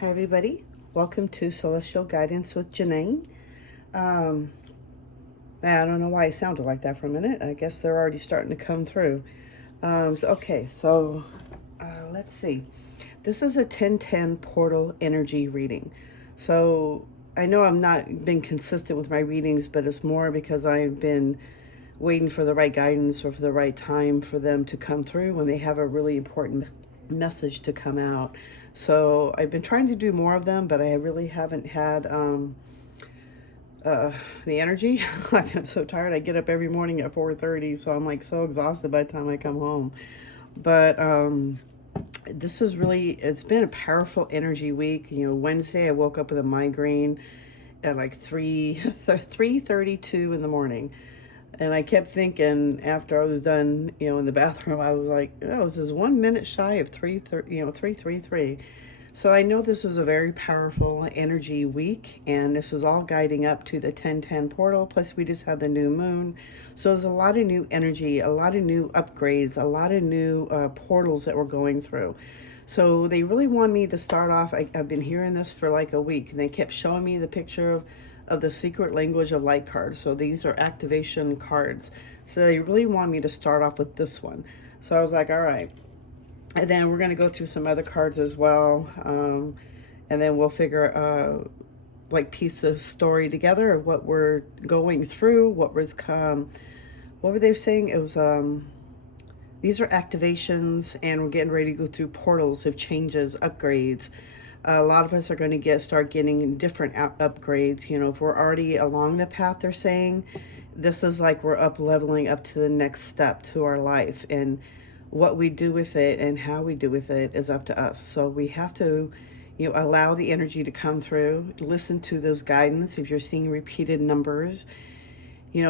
Hi everybody, welcome to Celestial Guidance with Janine. I don't know why I sounded like that for a minute. I guess they're already starting to come through. Let's see. This is a 1010 portal energy reading. So I know I'm not been consistent with my readings, but it's more because I've been waiting for the right guidance or for the right time for them to come through when they have a really important message to come out. So I've been trying to do more of them, but I really haven't had the energy. Like, I'm so tired. I get up every morning at 4:30, so I'm like so exhausted by the time I come home. But this is really, it's been a powerful energy week. Wednesday I woke up with a migraine at like 3:32 in the morning. And I kept thinking after I was done, in the bathroom, I was like, oh, this is 1 minute shy of 3:33. So I know this was a very powerful energy week, and this was all guiding up to the 1010 portal. Plus, we just had the new moon. So there's a lot of new energy, a lot of new upgrades, a lot of new portals that we're going through. So they really want me to start off. I've been hearing this for like a week, and they kept showing me the picture of the secret language of light cards. So these are activation cards. So they really want me to start off with this one. So I was like, all right. And then we're going to go through some other cards as well. And then we'll figure like piece the story together of what we're going through, what were they saying? It was, these are activations, and we're getting ready to go through portals of changes, upgrades. A lot of us are going to start getting different upgrades. If we're already along the path, they're saying this is like we're up leveling up to the next step to our life, and what we do with it and how we do with it is up to us. So we have to, allow the energy to come through, listen to those guidance. If you're seeing repeated numbers,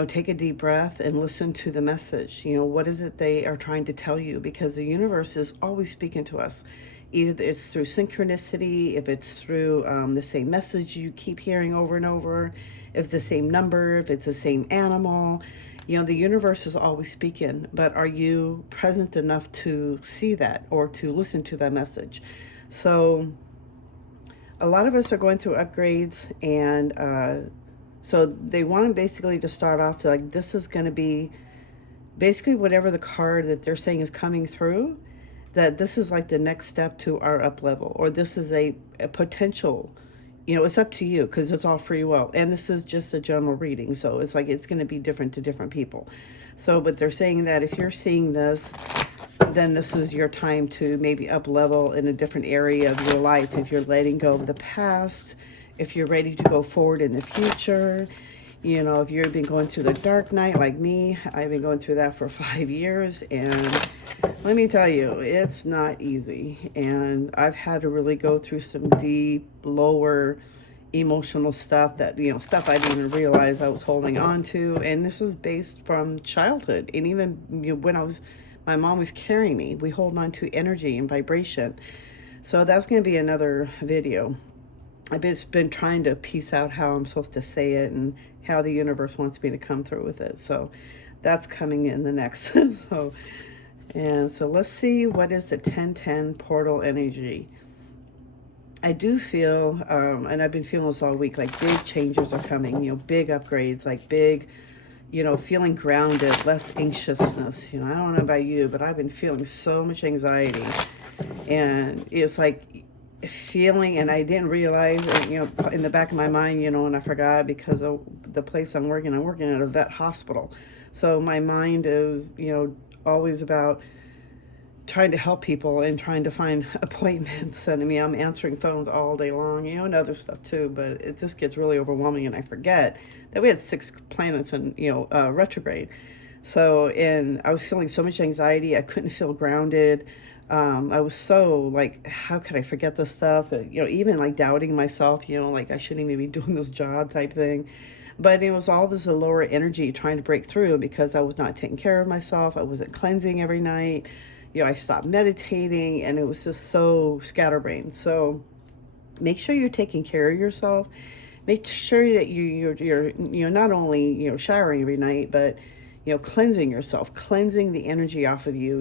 take a deep breath and listen to the message. What is it they are trying to tell you? Because the universe is always speaking to us. Either it's through synchronicity, if it's through the same message you keep hearing over and over, if it's the same number, if it's the same animal. The universe is always speaking, but are you present enough to see that or to listen to that message? So a lot of us are going through upgrades, and so they want basically to start off to like, this is going to be basically whatever the card that they're saying is coming through, that this is like the next step to our up level, or this is a potential. It's up to you because it's all free will. And this is just a general reading. So it's like it's going to be different to different people. So, but they're saying that if you're seeing this, then this is your time to maybe up level in a different area of your life. If you're letting go of the past, if you're ready to go forward in the future, if you've been going through the dark night like me, I've been going through that for 5 years. And let me tell you, it's not easy. And I've had to really go through some deep, lower emotional stuff that, stuff I didn't even realize I was holding on to. And this is based from childhood. And even when my mom was carrying me, we hold on to energy and vibration. So that's going to be another video. I've just been trying to piece out how I'm supposed to say it and how the universe wants me to come through with it. So that's coming in the next. So let's see, what is the 1010 portal energy? I do feel, and I've been feeling this all week, like big changes are coming, big upgrades, like big, feeling grounded, less anxiousness. I don't know about you, but I've been feeling so much anxiety. And it's like feeling, and I didn't realize, in the back of my mind, and I forgot because of the place I'm working at a vet hospital. So my mind is, always about trying to help people and trying to find appointments. And I'm answering phones all day long, and other stuff too, but it just gets really overwhelming, and I forget that we had 6 planets in, retrograde. So, and I was feeling so much anxiety. I couldn't feel grounded. I was so like, how could I forget this stuff? Even like doubting myself, like I shouldn't even be doing this job type thing. But it was all this lower energy trying to break through because I was not taking care of myself. I wasn't cleansing every night. I stopped meditating, and it was just so scatterbrained. So make sure you're taking care of yourself. Make sure that you're not only, showering every night, but cleansing yourself, cleansing the energy off of you,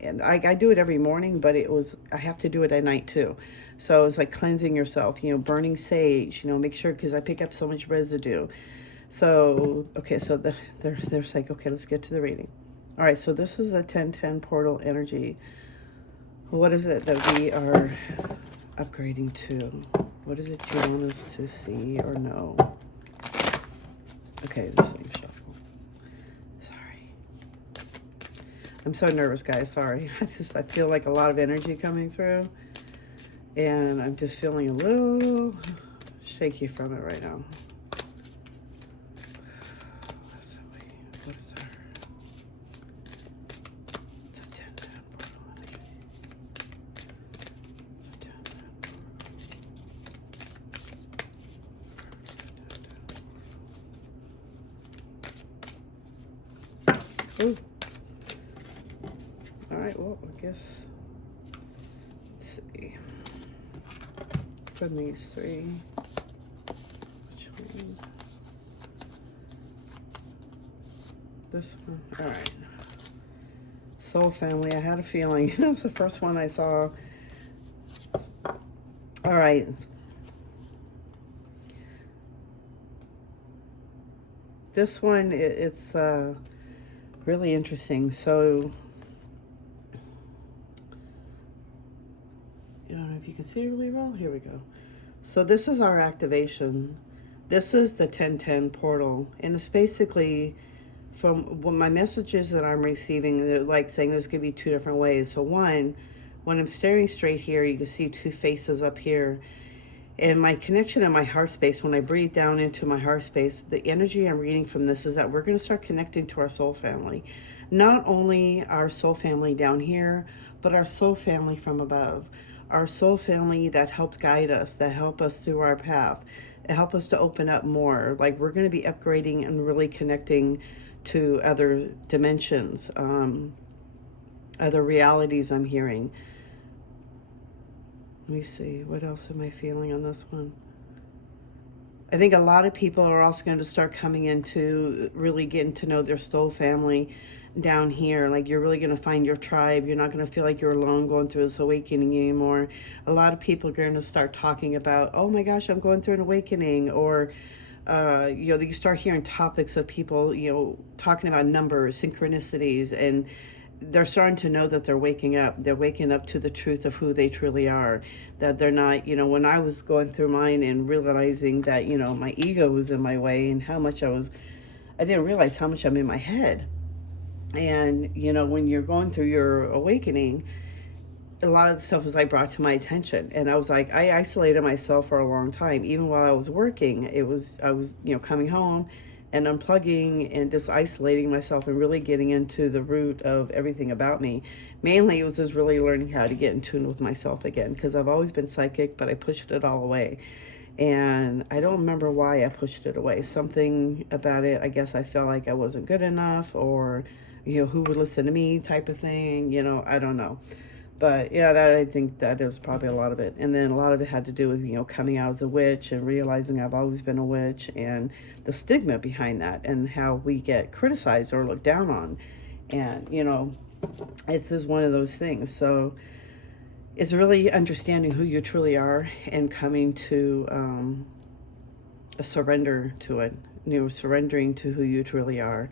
and I do it every morning, but I have to do it at night too. So it's like cleansing yourself, burning sage, make sure, because I pick up so much residue. So, okay, so they're like, okay, let's get to the reading. All right, so this is the 1010 portal energy. What is it that we are upgrading to? What is it you want us to see or know? Okay, this thing shuffle. Sorry. I'm so nervous, guys. Sorry. I feel like a lot of energy coming through. And I'm just feeling a little shaky from it right now. What is our... It's a 10-10 portal energy. Ooh. All right, well, I guess, let's see. From these three, which one? This one. All right. Soul family. I had a feeling. That was the first one I saw. All right. This one, it's really interesting. So, I don't know if you can see it really well. Here we go. So this is our activation. This is the 1010 portal. And it's basically from my messages that I'm receiving, they're like saying this could be two different ways. So one, when I'm staring straight here, you can see two faces up here. And my connection in my heart space, when I breathe down into my heart space, the energy I'm reading from this is that we're going to start connecting to our soul family. Not only our soul family down here, but our soul family from above. Our soul family that helps guide us, that help us through our path, help us to open up more. Like we're going to be upgrading and really connecting to other dimensions, other realities I'm hearing. Let me see, what else am I feeling on this one? I think a lot of people are also going to start coming into really getting to know their soul family down here. Like you're really going to find your tribe. You're not going to feel like you're alone going through this awakening anymore. A lot of people are going to start talking about, oh my gosh, I'm going through an awakening. Or, you start hearing topics of people, talking about numbers, synchronicities, and they're starting to know that they're waking up. They're waking up to the truth of who they truly are. That they're not, when I was going through mine and realizing that, my ego was in my way and how much I didn't realize how much I'm in my head. And, when you're going through your awakening, a lot of the stuff was like brought to my attention. And I was like, I isolated myself for a long time. Even while I was working, I was, coming home and unplugging and just isolating myself and really getting into the root of everything about me. Mainly, it was just really learning how to get in tune with myself again, because I've always been psychic, but I pushed it all away. And I don't remember why I pushed it away. Something about it, I guess I felt like I wasn't good enough, or, who would listen to me type of thing, I don't know. But yeah, I think that is probably a lot of it. And then a lot of it had to do with, coming out as a witch and realizing I've always been a witch, and the stigma behind that and how we get criticized or looked down on. And, it's just one of those things. So it's really understanding who you truly are and coming to a surrender to it, surrendering to who you truly are,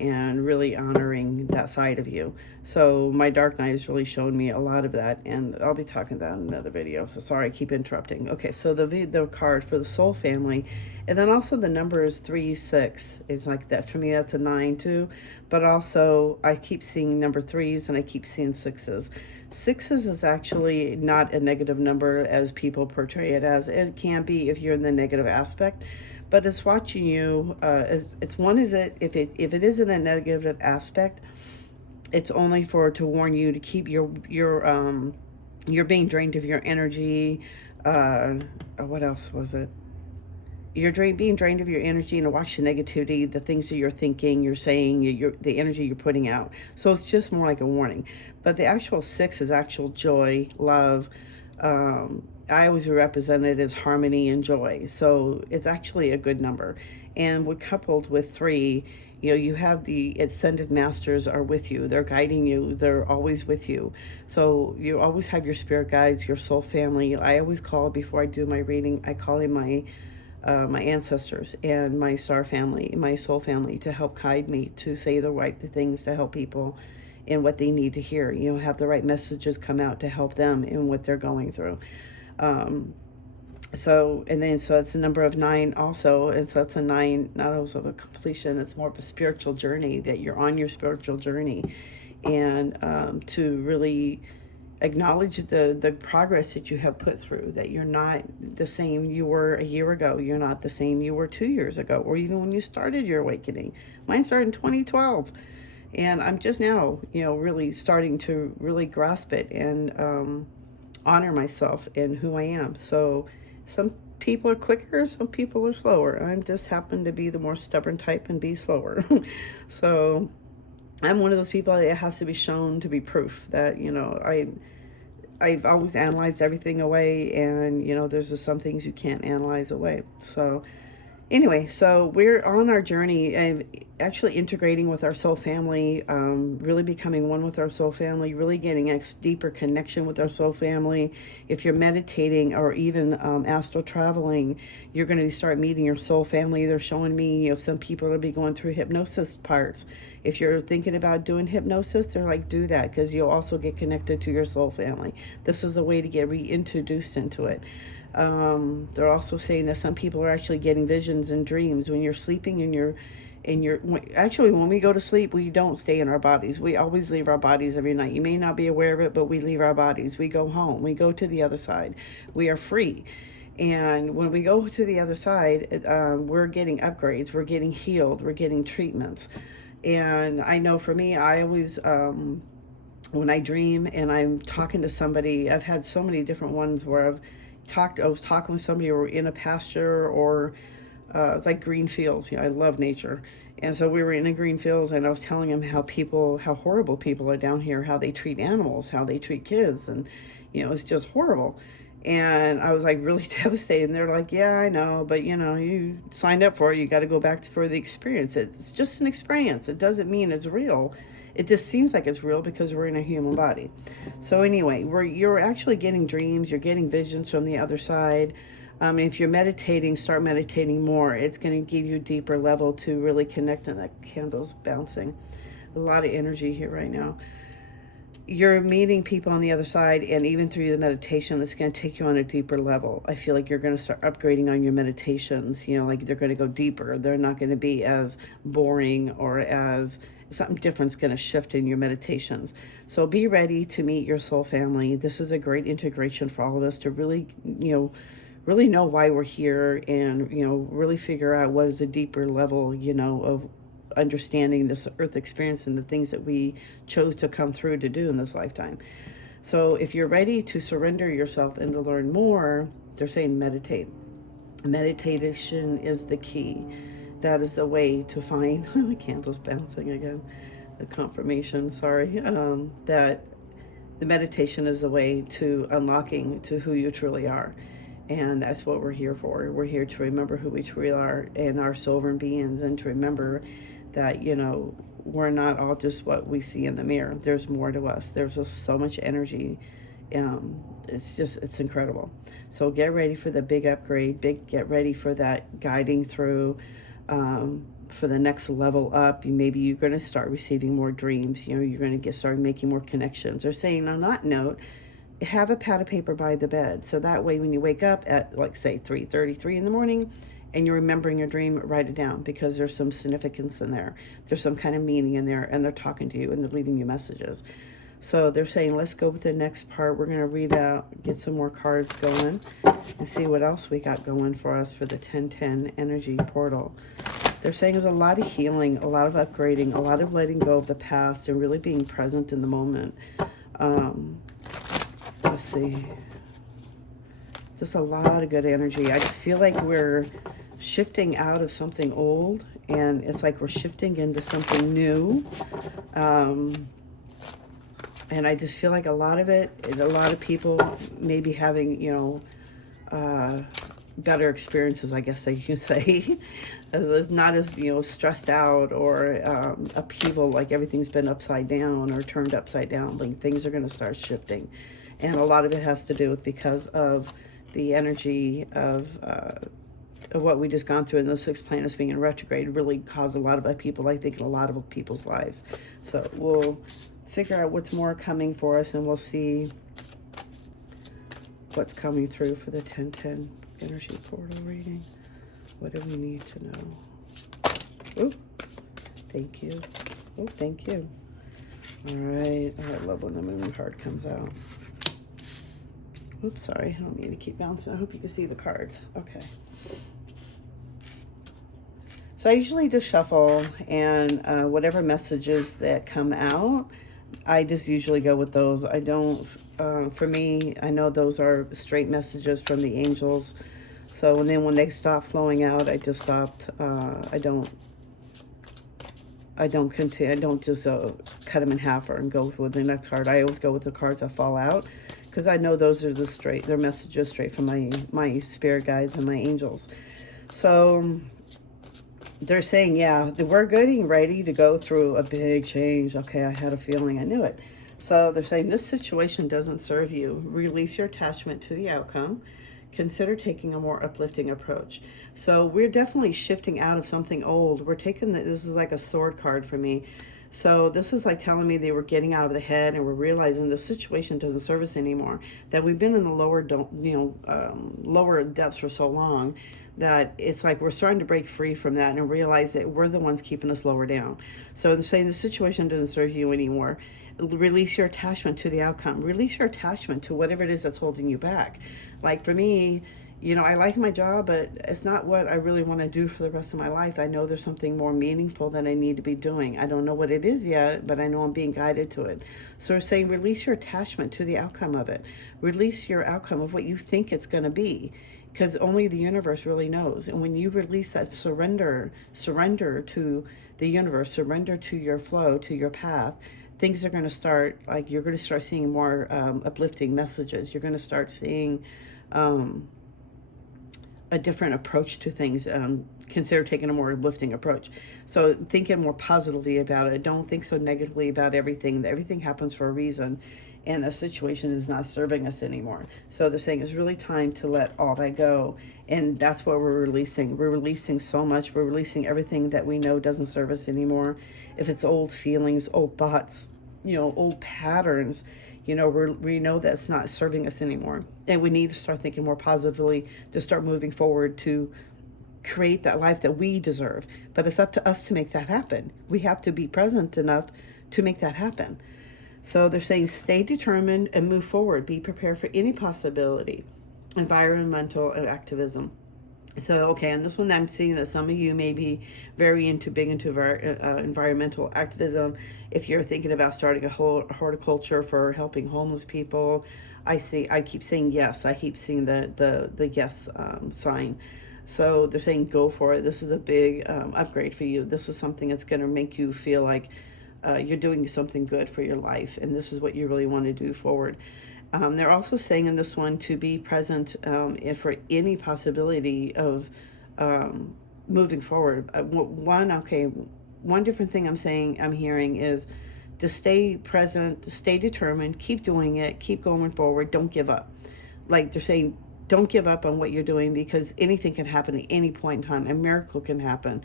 and really honoring that side of you. So my dark night has really shown me a lot of that, and I'll be talking about in another video, so sorry I keep interrupting. Okay, so the card for the soul family, and then also the number is 3, 6. It's like that for me. That's a 9 too, but also I keep seeing number 3s and I keep seeing 6s. 6s is actually not a negative number as people portray it as. It can be if you're in the negative aspect, but it's watching you. If it isn't a negative aspect, it's only to warn you to keep you're being drained of your energy. What else was it? You're being drained of your energy, and to watch the negativity, the things that you're thinking, you're saying, the energy you're putting out. So it's just more like a warning. But the actual 6 is actual joy, love. I always represent it as harmony and joy. So it's actually a good number. And when coupled with 3, You know, you have the ascended masters are with you. They're guiding you. They're always with you. So you always have your spirit guides, your soul family. I always call, before I do my reading, I call in my ancestors and my star family, my soul family, to help guide me to say the right things to help people in what they need to hear. You know, have the right messages come out to help them in what they're going through. So it's a number of 9 also, and so it's a 9, not also a completion, it's more of a spiritual journey, that you're on your spiritual journey, and to really acknowledge the progress that you have put through, that you're not the same you were a year ago, you're not the same you were 2 years ago, or even when you started your awakening. Mine started in 2012, and I'm just now, you know, really starting to really grasp it and honor myself and who I am. So some people are quicker, some people are slower. I just happen to be the more stubborn type and be slower. So I'm one of those people that has to be shown to be proof that, you know, I've always analyzed everything away, and, you know, there's just some things you can't analyze away. So anyway, so we're on our journey and actually integrating with our soul family, really becoming one with our soul family, really getting a deeper connection with our soul family. If you're meditating or even astral traveling, you're going to start meeting your soul family. They're showing me, you know, some people will be going through hypnosis parts. If you're thinking about doing hypnosis, they're like, do that, because you'll also get connected to your soul family. This is a way to get reintroduced into it. They're also saying that some people are actually getting visions and dreams when you're sleeping, and actually, when we go to sleep, we don't stay in our bodies. We always leave our bodies every night. You may not be aware of it, but we leave our bodies. We go home. We go to the other side. We are free. And when we go to the other side, we're getting upgrades. We're getting healed. We're getting treatments. And I know for me, I always, when I dream and I'm talking to somebody, I've had so many different ones where I was talking with somebody, or in a pasture, or it's like green fields. You know, I love nature. And so we were in a green fields, and I was telling them how horrible people are down here, how they treat animals, how they treat kids. And, you know, it's just horrible. And I was like really devastated. And they're like, yeah, I know, but, you know, you signed up for it. You got to go back for the experience. It's just an experience. It doesn't mean it's real. It just seems like it's real because we're in a human body. So anyway, you're actually getting dreams. You're getting visions from the other side. If you're meditating, start meditating more. It's going to give you a deeper level to really connect. And that candle's bouncing. A lot of energy here right now. You're meeting people on the other side, and even through the meditation, it's going to take you on a deeper level. I feel like you're going to start upgrading on your meditations. You know, like they're going to go deeper. They're not going to be as boring, or as something different's going to shift in your meditations. So be ready to meet your soul family. This is a great integration for all of us to really, really know why we're here, and, really figure out what is a deeper level, of understanding this earth experience and the things that we chose to come through to do in this lifetime. So if you're ready to surrender yourself and to learn more, they're saying meditate. Meditation is the key. That is the way to find the candle's bouncing again, the confirmation, that the meditation is the way to unlocking to who you truly are. And that's what we're here for. We're here to remember who we truly are and our sovereign beings, and to remember that, we're not all just what we see in the mirror. There's more to us. There's just so much energy. It's incredible. So get ready for the big upgrade. Get ready for that guiding through, for the next level up. Maybe you're going to start receiving more dreams. You're going to start making more connections. They're saying on that note, have a pad of paper by the bed. So that way when you wake up at, like, say 3:33 in the morning, and you're remembering your dream, write it down, because there's some significance in there. There's some kind of meaning in there, and they're talking to you, and they're leaving you messages. So they're saying, let's go with the next part. We're going to read out, get some more cards going, and see what else we got going for us for the 1010 energy portal. They're saying there's a lot of healing, a lot of upgrading, a lot of letting go of the past, and really being present in the moment. Let's see. Just a lot of good energy. I just feel like we're shifting out of something old, and it's like we're shifting into something new. And I just feel like a lot of people may be having, better experiences, I guess that you can say. It's not as, stressed out or upheaval, like everything's been upside down or turned upside down. Like things are going to start shifting. And a lot of it has to do with because of the energy of what we just gone through, and those 6 planets being in retrograde really caused a lot of upheaval, I think, in a lot of people's lives. So we'll figure out what's more coming for us, and we'll see what's coming through for the 1010 energy portal reading. What do we need to know? Oh, thank you. Oh, thank you. All right. Oh, I love when the moon card comes out. Oops, sorry. I don't mean to keep bouncing. I hope you can see the cards. Okay. So I usually just shuffle, and whatever messages that come out, I just usually go with those. I don't, for me, I know those are straight messages from the angels. So and then when they stop flowing out, I just stopped. I don't continue. I don't just cut them in half and go with the next card. I always go with the cards that fall out, because I know those are they're messages straight from my spirit guides and my angels. So they're saying, yeah, we're getting ready to go through a big change. Okay, I had a feeling, I knew it. So they're saying this situation doesn't serve you. Release your attachment to the outcome. Consider taking a more uplifting approach. So we're definitely shifting out of something old. We're taking this is like a sword card for me. So this is like telling me they were getting out of the head, and we're realizing the situation doesn't serve us anymore. That we've been in the lower depths for so long that it's like we're starting to break free from that and realize that we're the ones keeping us lower down. So they're saying the situation doesn't serve you anymore. Release your attachment to the outcome. Release your attachment to whatever it is that's holding you back. Like for me, I like my job, but it's not what I really want to do for the rest of my life. I know there's something more meaningful that I need to be doing. I don't know what it is yet, but I know I'm being guided to it. So we're saying release your attachment to the outcome of it. Release your outcome of what you think it's going to be, because only the universe really knows. And when you release that surrender to the universe, surrender to your flow, to your path, things are going to start, like you're going to start seeing more uplifting messages. You're going to start seeing a different approach to things. Consider taking a more uplifting approach. So thinking more positively about it. Don't think so negatively about everything. Everything happens for a reason, and a situation is not serving us anymore. So they're saying it's really time to let all that go, and that's what we're releasing. We're releasing so much. We're releasing everything that we know doesn't serve us anymore. If it's old feelings, old thoughts, old patterns, we know that's not serving us anymore. And we need to start thinking more positively to start moving forward to create that life that we deserve. But it's up to us to make that happen. We have to be present enough to make that happen. So they're saying stay determined and move forward. Be prepared for any possibility. Environmental activism. So, okay, and this one I'm seeing that some of you may be big into environmental activism. If you're thinking about starting a whole horticulture for helping homeless people, I keep saying yes. I keep seeing the yes sign. So they're saying go for it. This is a big upgrade for you. This is something that's going to make you feel like you're doing something good for your life, and this is what you really want to do forward. They're also saying in this one to be present for any possibility of moving forward. One different thing I'm hearing is to stay present, stay determined, keep doing it, keep going forward, don't give up. Like they're saying, don't give up on what you're doing, because anything can happen at any point in time. A miracle can happen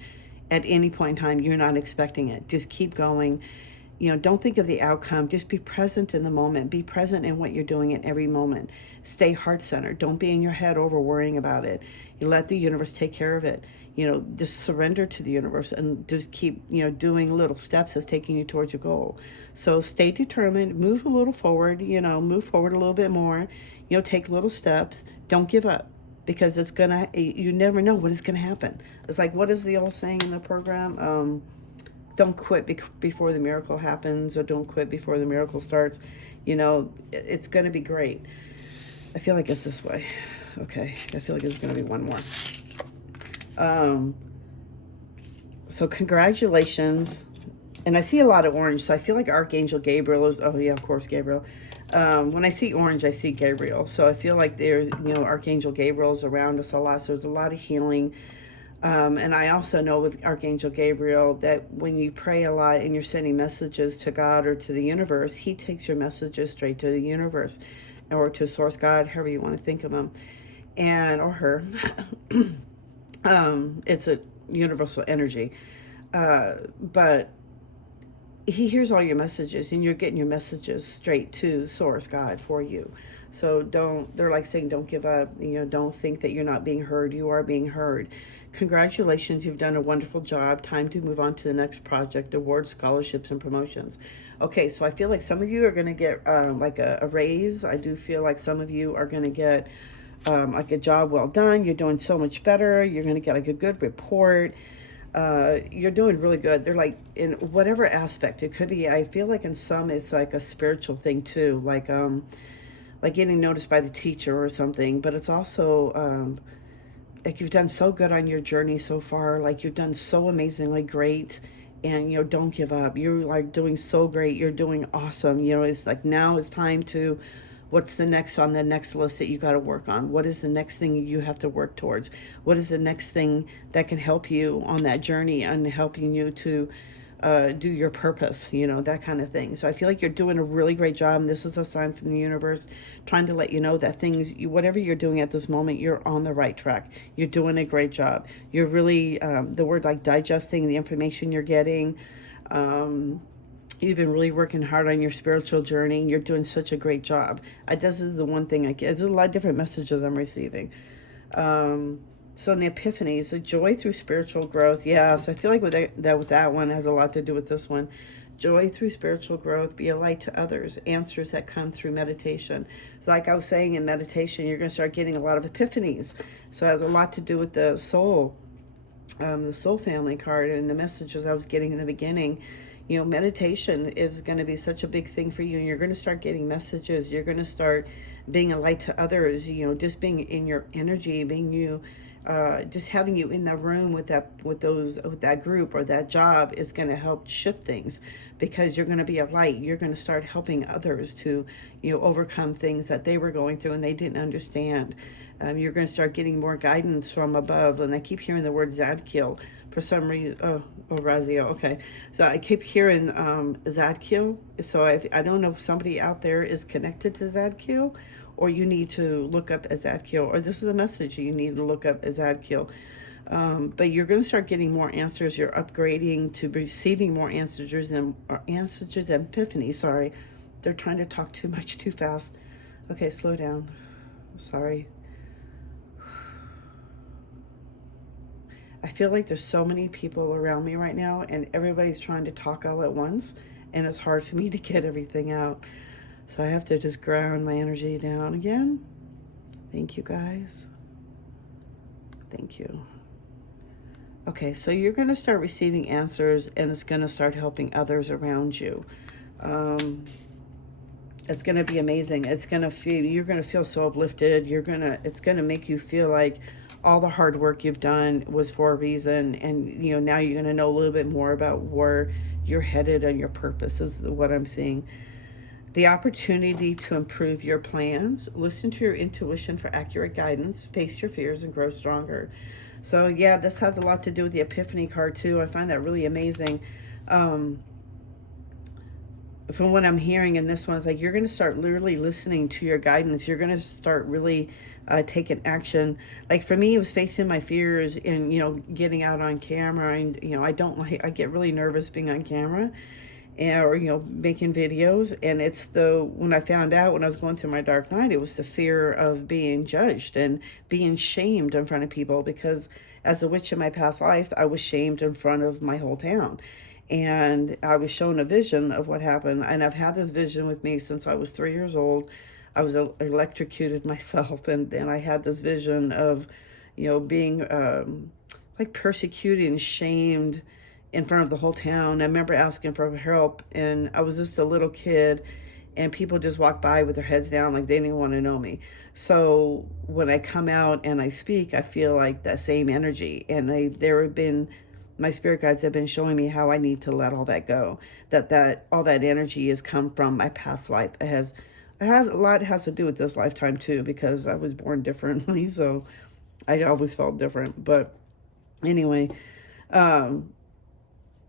at any point in time. You're not expecting it. Just keep going. Don't think of the outcome. Just be present in the moment. Be present in what you're doing at every moment. Stay heart-centered. Don't be in your head over worrying about it. You let the universe take care of it. Just surrender to the universe and just keep, doing little steps that's taking you towards your goal. So stay determined. Move a little forward. Move forward a little bit more. Take little steps. Don't give up, because you never know when it's gonna happen. It's like, what is the old saying in the program? Don't quit before the miracle happens, or don't quit before the miracle starts. It's going to be great. I feel like it's this way. Okay, I feel like there's going to be one more. So congratulations. And I see a lot of orange, so I feel like Archangel Gabriel is, oh yeah, of course, Gabriel. When I see orange, I see Gabriel. So I feel like there's, Archangel Gabriel's around us a lot. So there's a lot of healing. And I also know with Archangel Gabriel that when you pray a lot and you're sending messages to God or to the universe, he takes your messages straight to the universe or to Source God, however you want to think of him, and or her. It's a universal energy. But he hears all your messages and you're getting your messages straight to Source God for you. So they're like saying, don't give up, don't think that you're not being heard. You are being heard. Congratulations, you've done a wonderful job. Time to move on to the next project, awards, scholarships, and promotions. Okay, so I feel like some of you are going to get like a raise. I do feel like some of you are going to get like a job well done. You're doing so much better. You're going to get like a good report. You're doing really good. They're like in whatever aspect it could be. I feel like in some it's like a spiritual thing too, like getting noticed by the teacher or something. But it's also like you've done so good on your journey so far. Like you've done so amazingly great, and don't give up. You're like doing so great. You're doing awesome. It's like now it's time to. What's the next on the next list that you got to work on? What is the next thing you have to work towards? What is the next thing that can help you on that journey and helping you to do your purpose, that kind of thing. So I feel like you're doing a really great job. And this is a sign from the universe trying to let you know that whatever you're doing at this moment, you're on the right track. You're doing a great job. You're really, the word like digesting the information you're getting. You've been really working hard on your spiritual journey. You're doing such a great job. This is the one thing I get. There's a lot of different messages I'm receiving. So in the epiphanies, the joy through spiritual growth. Yeah, so I feel like with that one has a lot to do with this one. Joy through spiritual growth, be a light to others, answers that come through meditation. So like I was saying, in meditation, you're going to start getting a lot of epiphanies. So it has a lot to do with the soul family card and the messages I was getting in the beginning. Meditation is going to be such a big thing for you, and you're going to start getting messages. You're going to start being a light to others, just being in your energy, being you, just having you in that room with that group or that job is going to help shift things, because you're going to be a light. You're going to start helping others to, overcome things that they were going through and they didn't understand. You're going to start getting more guidance from above. And I keep hearing the word Zadkiel for some reason. Oh, Raziel. Okay. So I keep hearing Zadkiel. So I don't know if somebody out there is connected to Zadkiel, or you need to look up Zadkiel, or this is a message you need to look up Zadkiel. But you're going to start getting more answers. You're upgrading to receiving more answers and epiphany. Sorry, they're trying to talk too much, too fast. Okay, slow down. Sorry. I feel like there's so many people around me right now, and everybody's trying to talk all at once, and it's hard for me to get everything out. So I have to just ground my energy down again. Thank you, guys. Thank you. Okay, so you're going to start receiving answers, and it's going to start helping others around you. It's going to be amazing. You're going to feel so uplifted. It's going to make you feel like all the hard work you've done was for a reason, and now you're going to know a little bit more about where you're headed and your purpose is what I'm seeing. The opportunity to improve your plans. Listen to your intuition for accurate guidance. Face your fears and grow stronger. So yeah, this has a lot to do with the Epiphany card too. I find that really amazing. From what I'm hearing in this one, it's like you're going to start literally listening to your guidance. You're going to start really taking action. Like for me, it was facing my fears and, getting out on camera. And, I get really nervous being on camera, or making videos. And when I found out, when I was going through my dark night, it was the fear of being judged and being shamed in front of people, because as a witch in my past life, I was shamed in front of my whole town, and I was shown a vision of what happened. And I've had this vision with me since I was 3 years old. I was electrocuted myself, and then I had this vision of being like persecuted and shamed in front of the whole town. I remember asking for help, and I was just a little kid, and people just walked by with their heads down like they didn't want to know me. So when I come out and I speak, I feel like that same energy. And my spirit guides have been showing me how I need to let all that go. That all that energy has come from my past life. It has A lot has to do with this lifetime too, because I was born differently, so I always felt different. But anyway, um,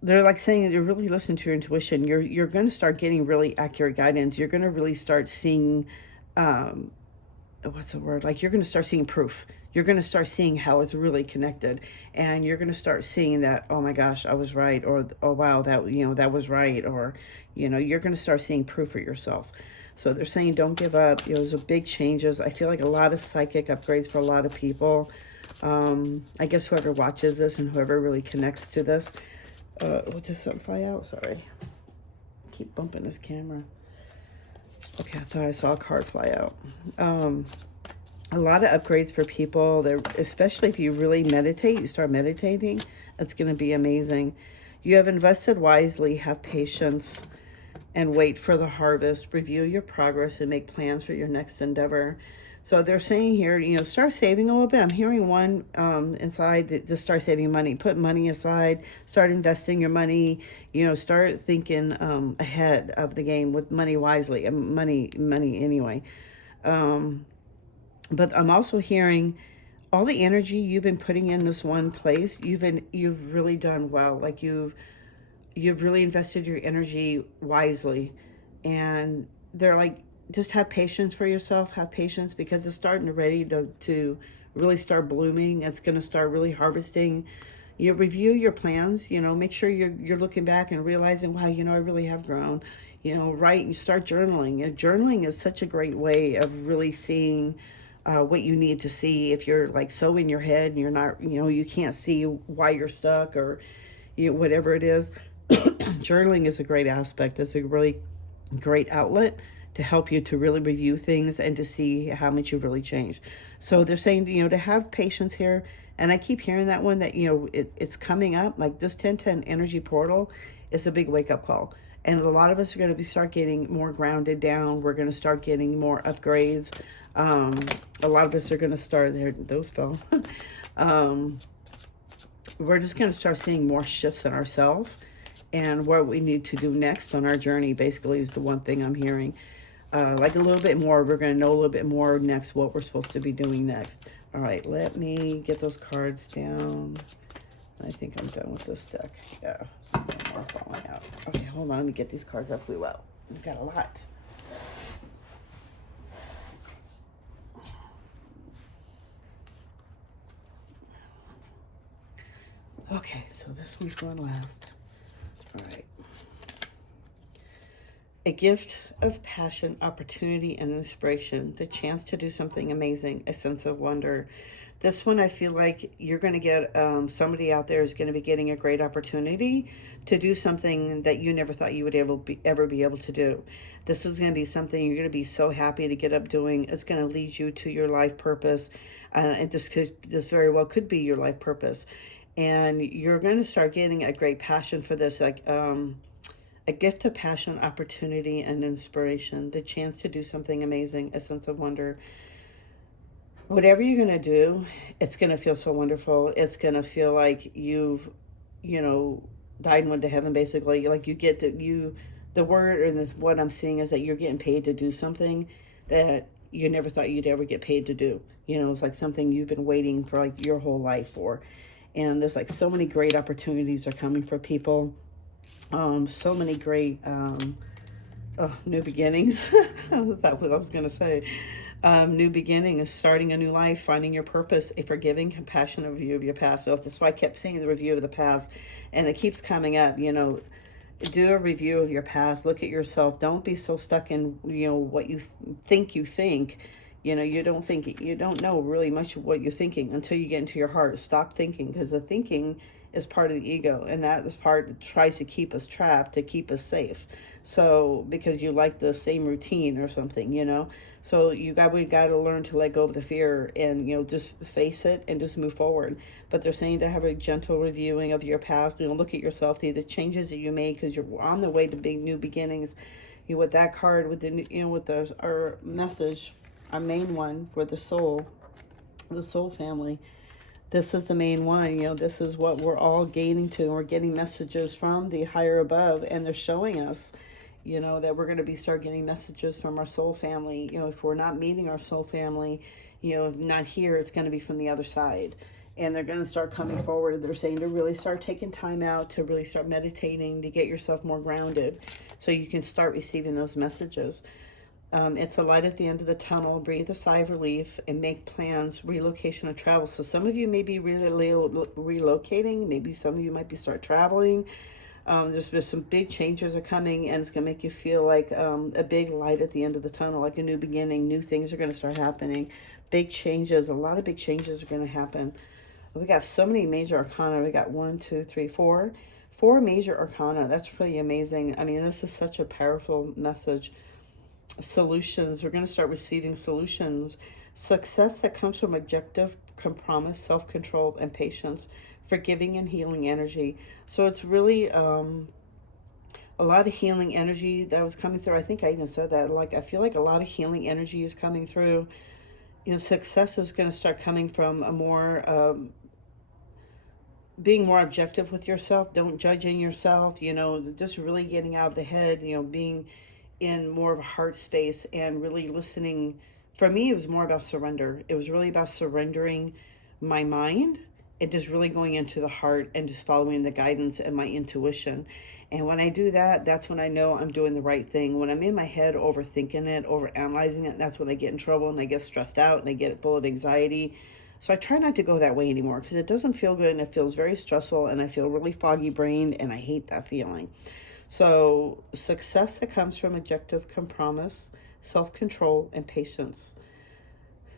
they're like saying you're really listening to your intuition. You're going to start getting really accurate guidance. You're going to really start seeing, um, what's the word? Like, you're going to start seeing proof. You're going to start seeing how it's really connected, and you're going to start seeing that, oh my gosh, I was right, or oh wow, that, that was right, or you're going to start seeing proof for yourself. So they're saying don't give up. Those are big changes. I feel like a lot of psychic upgrades for a lot of people. I guess whoever watches this and whoever really connects to this. Did something fly out? Sorry. I keep bumping this camera. Okay, I thought I saw a card fly out. A lot of upgrades for people, especially if you really meditate, you start meditating, it's going to be amazing. You have invested wisely, have patience, and wait for the harvest. Review your progress and make plans for your next endeavor. So they're saying here, start saving a little bit. I'm hearing one inside that just start saving money. Put money aside. Start investing your money. Start thinking ahead of the game with money wisely. Money anyway. But I'm also hearing all the energy you've been putting in this one place. You've really done well. Like you've really invested your energy wisely, and they're like, just have patience for yourself. Have patience, because it's starting ready to really start blooming. It's going to start really harvesting. You review your plans. Make sure you're looking back and realizing, wow, I really have grown. Write and start journaling. Journaling is such a great way of really seeing what you need to see. If you're like so in your head and you're not, you can't see why you're stuck, or whatever it is. Journaling is a great aspect. It's a really great outlet to help you to really review things and to see how much you've really changed. So they're saying, to have patience here. And I keep hearing that one that, it's coming up. Like this 1010 energy portal is a big wake up call. And a lot of us are going to start getting more grounded down. We're going to start getting more upgrades. A lot of us are going to start there. Those fell. We're just going to start seeing more shifts in ourselves. And what we need to do next on our journey, basically, is the one thing I'm hearing. Like a little bit more, we're going to know a little bit more next, what we're supposed to be doing next. All right, let me get those cards down. I think I'm done with this deck. Yeah, no more falling out. Okay, hold on, let me get these cards that flew out. We've got a lot. Okay, so this one's going last. All right. A gift of passion, opportunity, and inspiration. The chance to do something amazing. A sense of wonder. This one, I feel like you're going to get, somebody out there is going to be getting a great opportunity to do something that you never thought you would ever be able to do. This is going to be something you're going to be so happy to get up doing. It's going to lead you to your life purpose. And this very well could be your life purpose. And you're going to start getting a great passion for this, like a gift of passion, opportunity, and inspiration. The chance to do something amazing, a sense of wonder. Whatever you're going to do, it's going to feel so wonderful. It's going to feel like you've, died and went to heaven, basically. Like you get the word, or what I'm seeing is that you're getting paid to do something that you never thought you'd ever get paid to do. It's like something you've been waiting for like your whole life for. And there's like so many great opportunities are coming for people. So many great new beginnings. That's what I was going to say. New beginning is starting a new life, finding your purpose, a forgiving, compassionate review of your past. So that's why I kept seeing the review of the past, and it keeps coming up. Do a review of your past. Look at yourself. Don't be so stuck in what you think you think. You don't know really much of what you're thinking until you get into your heart. Stop thinking, because the thinking is part of the ego, and that is part that tries to keep us trapped, to keep us safe. So because you like the same routine or something, so we got to learn to let go of the fear and just face it and just move forward. But they're saying to have a gentle reviewing of your past. Look at yourself, the changes that you made, because you're on the way to big new beginnings. With that card, with our message, our main one for the soul family. This is the main one. This is what we're all gaining to. We're getting messages from the higher above, and they're showing us, you know, that we're going to start getting messages from our soul family. You know, if we're not meeting our soul family, you know, not here, it's going to be from the other side. And they're going to start coming forward. They're saying to really start taking time out, to really start meditating, to get yourself more grounded so you can start receiving those messages. It's a light at the end of the tunnel. Breathe a sigh of relief and make plans, relocation and travel. So some of you may be really relocating. Maybe some of you might be start traveling. There's some big changes are coming, and it's going to make you feel like a big light at the end of the tunnel, like a new beginning. New things are going to start happening. Big changes. A lot of big changes are going to happen. We got so many major arcana. We got 1, 2, 3, 4. 4 major arcana. That's really amazing. I mean, this is such a powerful message. Solutions. We're going to start receiving solutions. Success that comes from objective, compromise, self-control, and patience. Forgiving and healing energy. So it's really a lot of healing energy that was coming through. I think I even said that. Like, I feel like a lot of healing energy is coming through. You know, success is going to start coming from a more being more objective with yourself. Don't judging yourself, you know, just really getting out of the head, you know, being in more of a heart space and really listening. For me, it was more about surrender. It was really about surrendering my mind and just really going into the heart and just following the guidance and my intuition. And when I do that, that's when I know I'm doing the right thing. When I'm in my head overthinking it, overanalyzing it, that's when I get in trouble and I get stressed out and I get full of anxiety. So I try not to go that way anymore because it doesn't feel good and it feels very stressful and I feel really foggy brained and I hate that feeling. So success that comes from objective, compromise, self-control, and patience.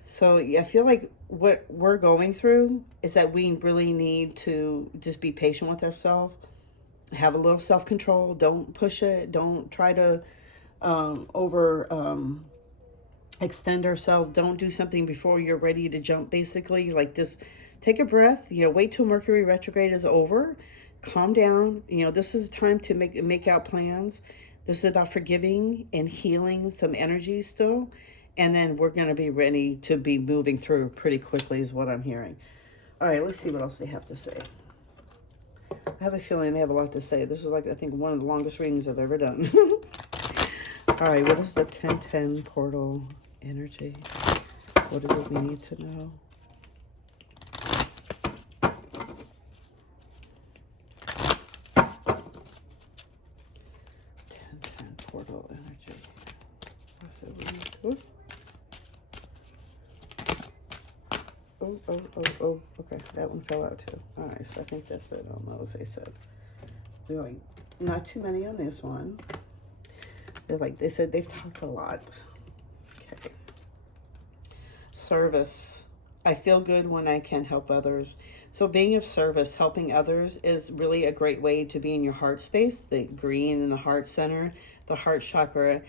So I feel like what we're going through is that we really need to just be patient with ourselves, have a little self-control, don't push it, don't try to extend ourselves, don't do something before you're ready to jump, basically. Like, just take a breath, you know, wait till Mercury retrograde is over, calm down. You know, this is a time to make out plans. This is about forgiving and healing some energy still. And then we're going to be ready to be moving through pretty quickly is what I'm hearing. All right, let's see what else they have to say. I have a feeling they have a lot to say. This is like, I think, one of the longest readings I've ever done. All right, what is the 1010 portal energy? What is it we need to know? Portal energy. So we need to, oh, okay, that one fell out too. All right, so I think that's it on those, they said. They're like, not too many on this one. They're like, they said they've talked a lot. Okay. Service. I feel good when I can help others. So being of service, helping others is really a great way to be in your heart space, the green in the heart center, the heart chakra.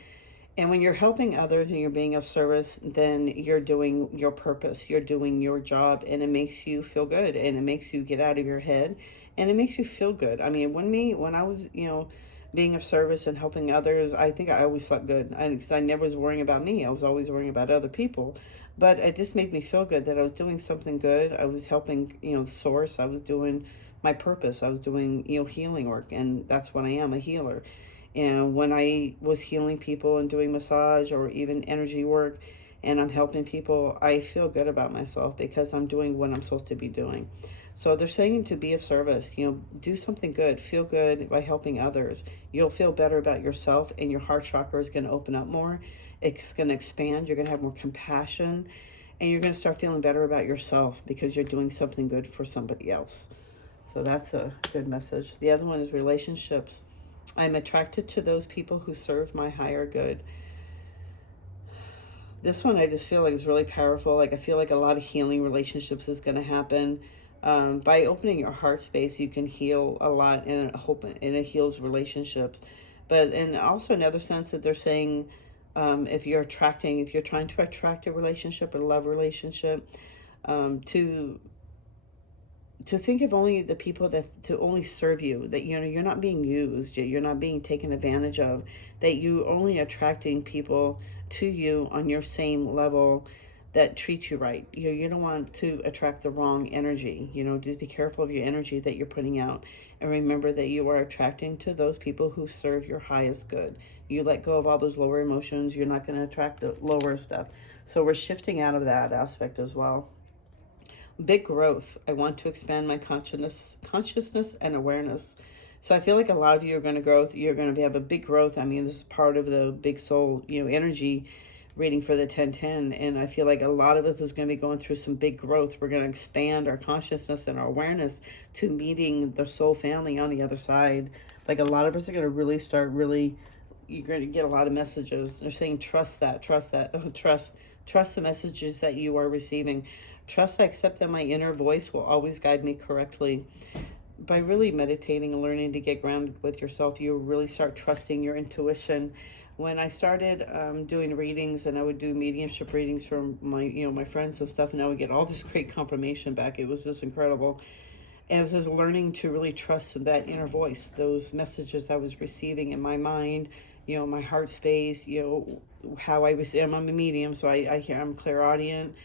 And when you're helping others and you're being of service, then you're doing your purpose, you're doing your job, and it makes you feel good, and it makes you get out of your head, and it makes you feel good. I mean, when I was, you know, being of service and helping others, I think I always slept good, because I never was worrying about me. I was always worrying about other people. But it just made me feel good that I was doing something good. I was helping, you know, the source. I was doing my purpose. I was doing, you know, healing work, and that's what I am, a healer. And when I was healing people and doing massage or even energy work and I'm helping people, I feel good about myself because I'm doing what I'm supposed to be doing. So they're saying to be of service, you know, do something good, feel good by helping others. You'll feel better about yourself and your heart chakra is going to open up more. It's going to expand. You're going to have more compassion and you're going to start feeling better about yourself because you're doing something good for somebody else. So that's a good message. The other one is relationships. I'm attracted to those people who serve my higher good. This one I just feel like is really powerful. Like I feel like a lot of healing relationships is going to happen. By opening your heart space, you can heal a lot, and it heals relationships. But and also another sense that they're saying, if you're trying to attract a relationship or love relationship, to think of only the people that to only serve you, that, you know, you're not being used, you're not being taken advantage of, that you only attracting people to you on your same level, that treat you right. You don't want to attract the wrong energy. Just be careful of your energy that you're putting out. And remember that you are attracting to those people who serve your highest good. You let go of all those lower emotions, you're not going to attract the lower stuff. So we're shifting out of that aspect as well. Big growth. I want to expand my consciousness and awareness. So I feel like a lot of you are going to grow. You're going to have a big growth. I mean, this is part of the big soul, energy reading for the 1010. And I feel like a lot of us is going to be going through some big growth. We're going to expand our consciousness and our awareness to meeting the soul family on the other side. Like a lot of us are going to really start you're going to get a lot of messages. They're saying, trust that, trust the messages that you are receiving. Trust, I accept that my inner voice will always guide me correctly. By really meditating and learning to get grounded with yourself, you really start trusting your intuition. When I started doing readings, and I would do mediumship readings from my friends and stuff, and I would get all this great confirmation back. It was just incredible. And it was just learning to really trust that inner voice, those messages I was receiving in my mind, my heart space, how I was. I'm a medium, so I'm clairaudient.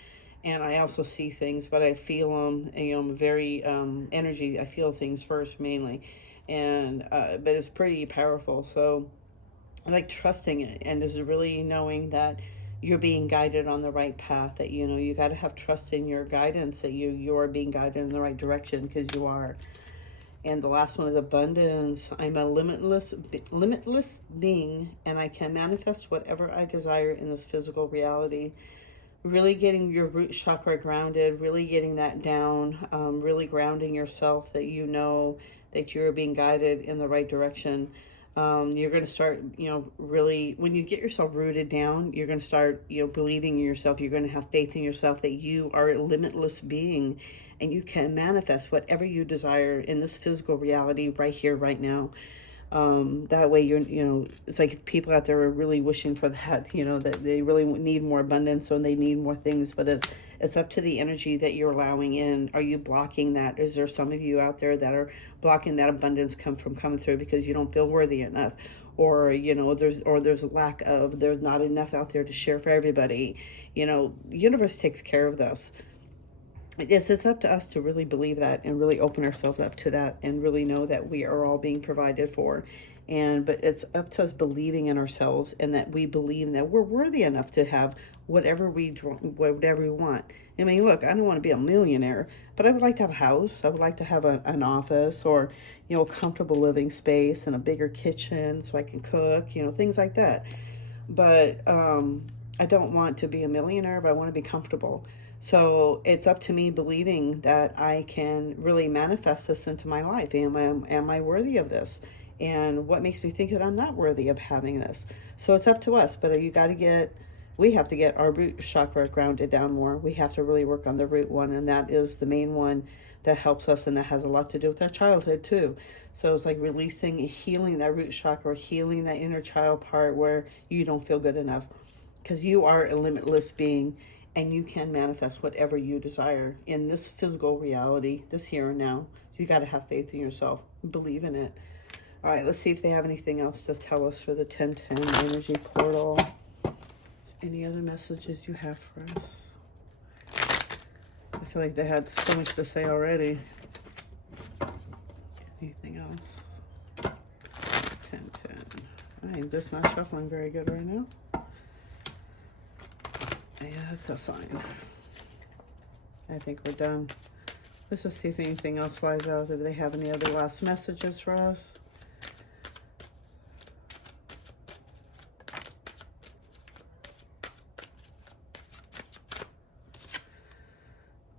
And I also see things, but I feel them. And, I'm very energy. I feel things first mainly, and but it's pretty powerful. So I like trusting it, and is really knowing that you're being guided on the right path. That you got to have trust in your guidance. That you are being guided in the right direction, because you are. And the last one is abundance. I'm a limitless being, and I can manifest whatever I desire in this physical reality. Really getting your root chakra grounded, really getting that down, really grounding yourself, that that you're being guided in the right direction. You're going to start, really, when you get yourself rooted down, you're going to start, believing in yourself. You're going to have faith in yourself that you are a limitless being, and you can manifest whatever you desire in this physical reality right here, right now. That way it's like people out there are really wishing for that, that they really need more abundance, and they need more things, but it's up to the energy that you're allowing in. Are you blocking that? Is there some of you out there that are blocking that abundance coming through because you don't feel worthy enough? Or, there's a lack of, there's not enough out there to share for everybody. The universe takes care of this. It's up to us to really believe that, and really open ourselves up to that, and really know that we are all being provided for. But it's up to us believing in ourselves, and that we believe that we're worthy enough to have whatever we want. I mean, look, I don't want to be a millionaire, but I would like to have a house. I would like to have an office, or, a comfortable living space, and a bigger kitchen so I can cook, things like that. But I don't want to be a millionaire, but I want to be comfortable. So it's up to me believing that I can really manifest this into my life. Am I worthy of this? And what makes me think that I'm not worthy of having this? So it's up to us. But we have to get our root chakra grounded down more. We have to really work on the root one. And that is the main one that helps us. And that has a lot to do with our childhood too. So it's like releasing, healing that root chakra, healing that inner child part where you don't feel good enough. Because you are a limitless being. And you can manifest whatever you desire in this physical reality, this here and now. You got to have faith in yourself. Believe in it. All right, let's see if they have anything else to tell us for the 1010 energy portal. Any other messages you have for us? I feel like they had so much to say already. Anything else? 1010. I am just not shuffling very good right now. Yeah, that's a sign. I think we're done. Let's just see if anything else lies out. If they have any other last messages for us.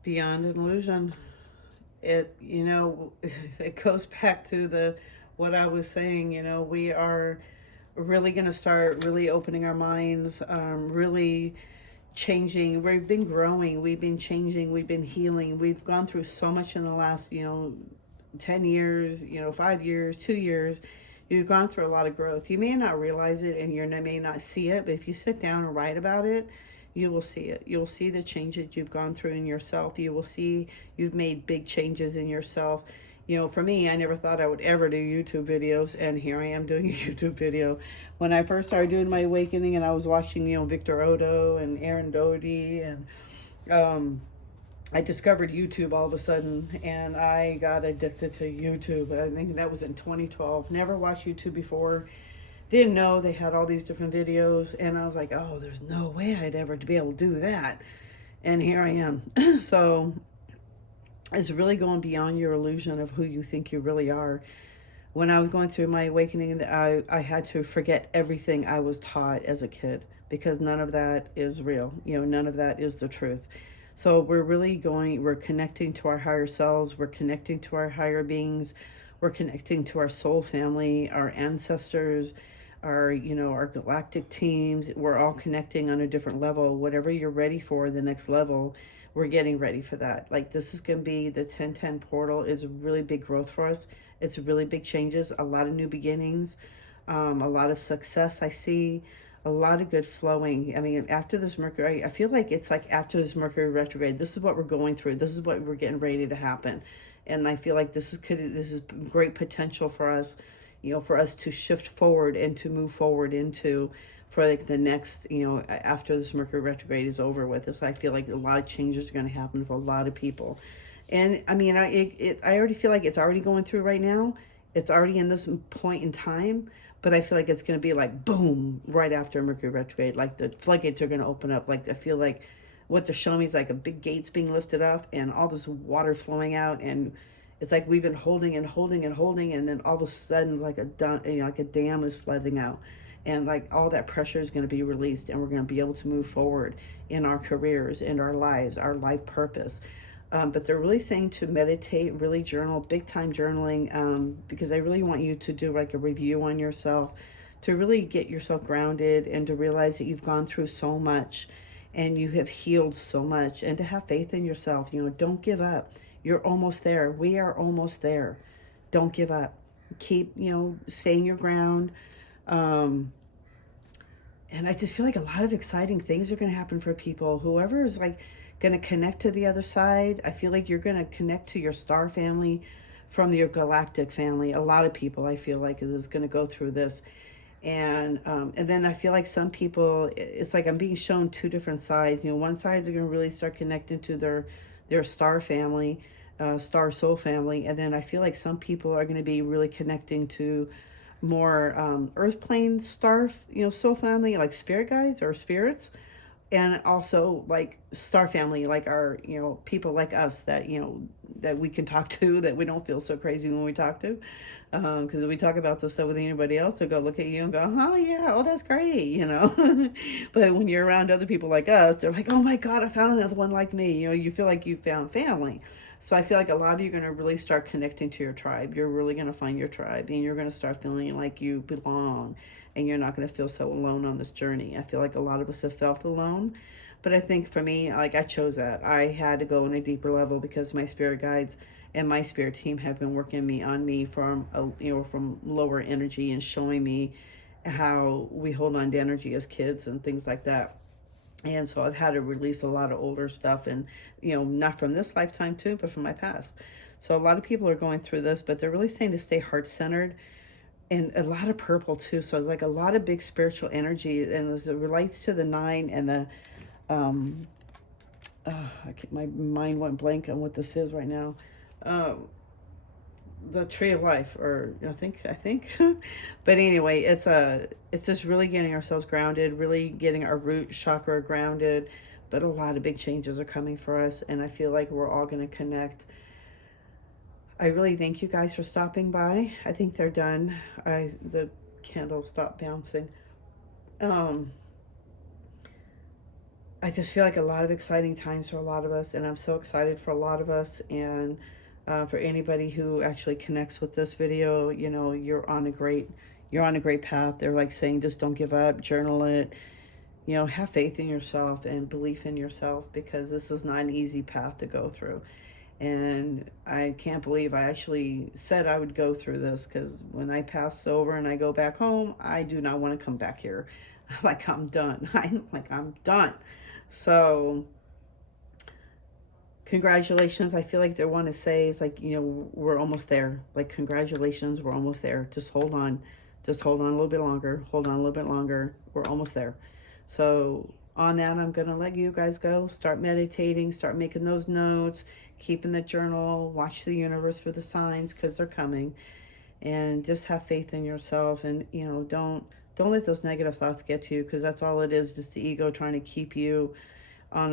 Beyond an illusion. It goes back to what I was saying. We are really going to start really opening our minds, really changing. We've been growing, we've been changing, we've been healing. We've gone through so much in the last 10 years, 5 years, 2 years. You've gone through a lot of growth. You may not realize it, and you may not see it, but if you sit down and write about it, you will see it. You'll see the changes you've gone through in yourself. You will see you've made big changes in yourself. You know, for me, I never thought I would ever do YouTube videos, and here I am doing a YouTube video. When I first started doing my awakening, and I was watching, you know, Victor Odo and Aaron Doty, and um, I discovered YouTube all of a sudden, and I got addicted to YouTube. I think that was in 2012. Never watched YouTube before. Didn't know they had all these different videos, and I was like, oh, there's no way I'd ever be able to do that. And here I am. So it's really going beyond your illusion of who you think you really are. When I was going through my awakening, I had to forget everything I was taught as a kid, because none of that is real. You know, none of that is the truth. So we're connecting to our higher selves, we're connecting to our higher beings, we're connecting to our soul family, our ancestors, our, you know, our galactic teams. We're all connecting on a different level. Whatever you're ready for, the next level, we're getting ready for that. Like, this is going to be the 1010 portal. Is a really big growth for us. It's really big changes, a lot of new beginnings, a lot of success I see, a lot of good flowing. I mean, after this Mercury, I feel like it's like after this Mercury retrograde, this is what we're going through. This is what we're getting ready to happen. And I feel like this is great potential for us, you know, for us to shift forward and to move forward into, for like the next, you know, after this Mercury retrograde is over with. This, I feel like a lot of changes are going to happen for a lot of people. And I mean, I already feel like it's already going through right now. It's already in this point in time, but I feel like it's going to be like boom right after Mercury retrograde. Like the floodgates are going to open up. Like I feel like what they're showing me is like a big gates being lifted up and all this water flowing out, and it's like we've been holding and holding and holding, and then all of a sudden like like a dam is flooding out, and like all that pressure is going to be released, and we're going to be able to move forward in our careers, in our lives, our life purpose. But they're really saying to meditate, really journal, big time journaling, because I really want you to do like a review on yourself, to really get yourself grounded and to realize that you've gone through so much and you have healed so much, and to have faith in yourself. You know, don't give up. You're almost there. We are almost there. Don't give up. Keep, you know, staying your ground. And I just feel like a lot of exciting things are going to happen for people. Whoever is like going to connect to the other side, I feel like you're going to connect to your star family from your galactic family. A lot of people, I feel like, is going to go through this. And then I feel like some people, it's like I'm being shown two different sides. You know, one side they're going to really start connecting to their star family, star soul family. And then I feel like some people are going to be really connecting to more earth plane star, you know, soul family, like spirit guides or spirits. And also like star family, like our, you know, people like us that, you know, that we can talk to, that we don't feel so crazy when we talk to. Because if we talk about this stuff with anybody else, they'll go look at you and go, oh yeah, oh that's great, you know. But when you're around other people like us, they're like, oh my God, I found another one like me. You know, you feel like you found family. So I feel like a lot of you are going to really start connecting to your tribe. You're really going to find your tribe, and you're going to start feeling like you belong, and you're not going to feel so alone on this journey. I feel like a lot of us have felt alone, but I think for me, like I chose that. I had to go on a deeper level because my spirit guides and my spirit team have been working on me from from lower energy and showing me how we hold on to energy as kids and things like that. And so I've had to release a lot of older stuff, and, you know, not from this lifetime too, but from my past. So a lot of people are going through this, but they're really saying to stay heart-centered, and a lot of purple too. So it's like a lot of big spiritual energy, and as it relates to the 9 and the, my mind went blank on what this is right now. The tree of life, or I think but anyway, it's just really getting ourselves grounded, really getting our root chakra grounded. But a lot of big changes are coming for us, and I feel like we're all going to connect. I really thank you guys for stopping by. I think they're done. The candle stopped bouncing. I just feel like a lot of exciting times for a lot of us, and I'm so excited for a lot of us. And for anybody who actually connects with this video, you know, you're on a great path. They're like saying, just don't give up, journal it, you know, have faith in yourself and belief in yourself, because this is not an easy path to go through. And I can't believe I actually said I would go through this, because when I pass over and I go back home, I do not want to come back here. Like I'm done. I'm done. So congratulations. I feel like they want to say is like, we're almost there. Like, congratulations, we're almost there. Just hold on. Just hold on a little bit longer. Hold on a little bit longer. We're almost there. So on that, I'm going to let you guys go. Start meditating. Start making those notes. Keeping the journal. Watch the universe for the signs because they're coming. And just have faith in yourself. And, don't let those negative thoughts get to you, because that's all it is, just the ego trying to keep you on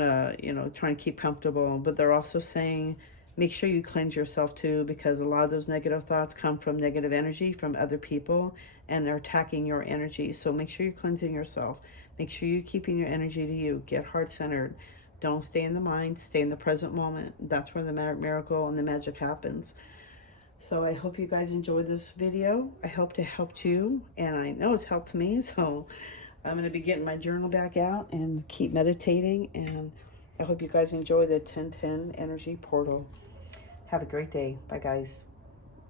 trying to keep comfortable. But they're also saying, make sure you cleanse yourself too, because a lot of those negative thoughts come from negative energy from other people, and they're attacking your energy. So make sure you're cleansing yourself. Make sure you're keeping your energy to you. Get heart-centered. Don't stay in the mind. Stay in the present moment. That's where the miracle and the magic happens. So I hope you guys enjoyed this video. I hope to help you, and I know it's helped me. So I'm going to be getting my journal back out and keep meditating. And I hope you guys enjoy the 1010 energy portal. Have a great day. Bye, guys.